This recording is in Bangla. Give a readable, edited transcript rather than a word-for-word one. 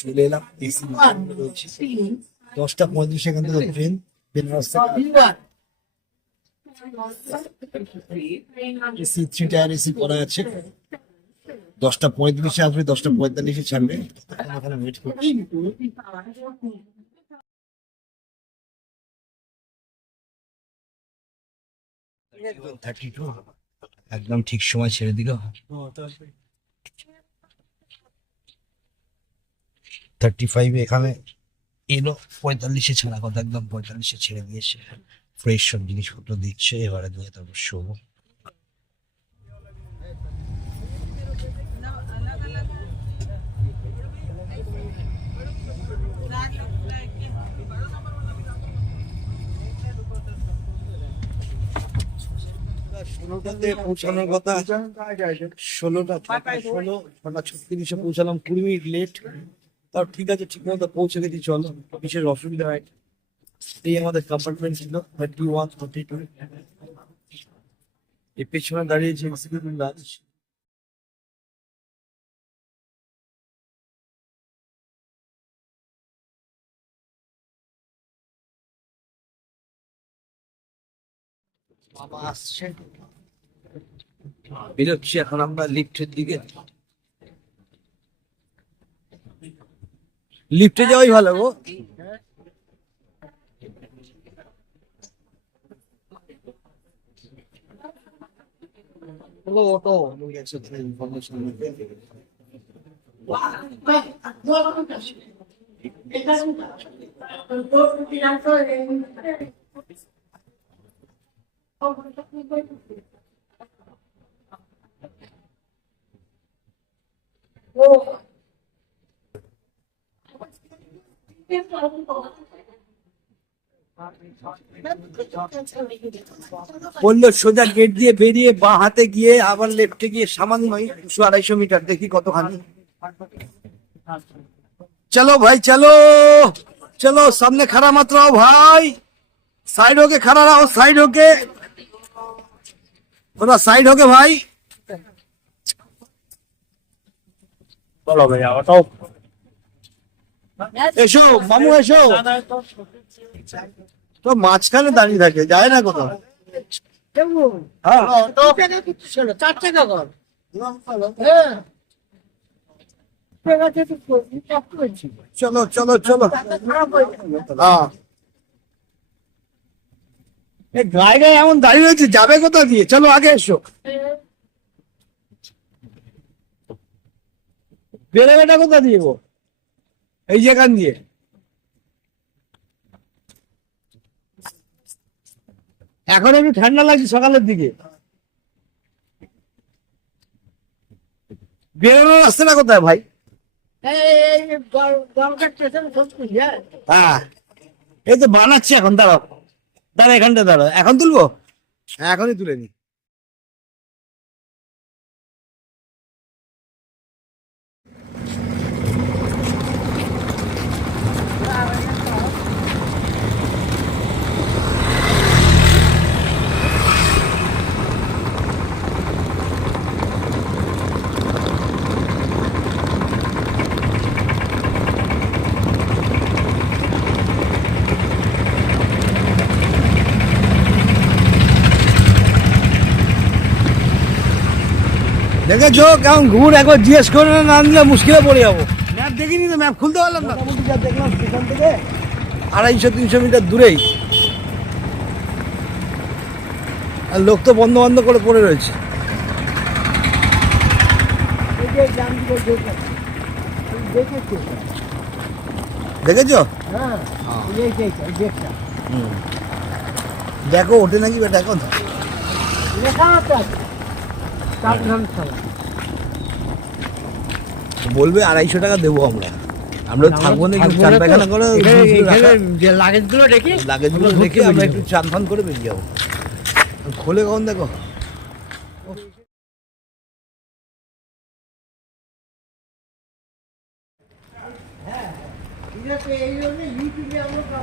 চলে এলাম। এসি রয়েছে 10টা 35 এখান থেকে train Benares AC 3 tier AC করা আছে। 10টা 35 আসবে, 10টা 45 ছাড়বে। এখানে ওয়েট করছি। একদম ঠিক সময় ছেড়ে দিল। 35 এখানে এলো, 45 ছাড়া কথা, একদম 45 ছেড়ে দিয়েছে। ফ্রেশ সব জিনিসপত্র দিচ্ছে, এবারে দিয়ে তারপর শোবো। পৌঁছানোর কথা 6:36 পৌঁছালাম, 20 মিনিট লেট। তাও ঠিক আছে, ঠিক মতো পৌঁছে গেছি। চলো, বিশেষ অসুবিধা হয়। এই আমাদের কম্পার্টমেন্ট ছিল 31, 32। এই পেছনে দাঁড়িয়েছে এক্সিকিউটিভ লাঞ্চ। বাবা আসছে, বেরোচ্ছি এখন আমরা লিফটের দিকে। লিফটে যাওয়াই ভালো গো। অটো ইনফরমেশন বললো সোজা গেট দিয়ে বেরিয়ে বাঁ হাতে গিয়ে আবার লেফটে গিয়ে সামান্য 200-250 মিটার, দেখি কতখানি। चलो भाई चलो चलो, सामने खड़ा मत रहो भाई, साइड होके खड़ा रहो, साइड होके, थोड़ा साइड होके भाई। चलो भैया बताओ, এসো মামু এসো। তো মাঝখানে দাঁড়িয়ে থাকে, যায় না কোথাও। চলো চলো চলো। হ্যাঁ, গায়ে গায়ে এমন দাঁড়িয়ে রয়েছে, যাবে কোথা দিয়ে? চলো আগে এসো। বেরোবেটা কোথা দিয়ে গো? এই যেখান দিয়ে। এখন একটু ঠান্ডা লাগছে সকালের দিকে। বেরোনোর রাস্তাটা কোথায় ভাই? হ্যাঁ, এই তো বানাচ্ছি এখন। দাঁড়াও দাঁড়া, এখানটা দাঁড়াও। এখন তুলবো? হ্যাঁ, এখনই তুলে নি। দেখেছো কেমন ঘুর? একবার জিজ্ঞেস করে না নিলে মুশকিলে পড়ে যাবো। ম্যাপ দেখিনি তো, ম্যাপ খুলতে পারলাম না। মোটামুটি যা দেখলাম স্টেশন থেকে 250-300 মিটার দূরেই, আর লোক তো বন্ধ বন্ধ করে পড়ে রয়েছে। দেখেছো? দেখো ওঠে নাকি বেটা এখন। বলবে 250 টাকা দেবো আমরা, আমরা থাকবো না, চান পায়খানা করে লাগেজগুলো রেখে আমরা একটু চান ফান করে বেরিয়ে যাবো। খোলে কখন দেখো। এই জন্য ইউটিউবে আমরা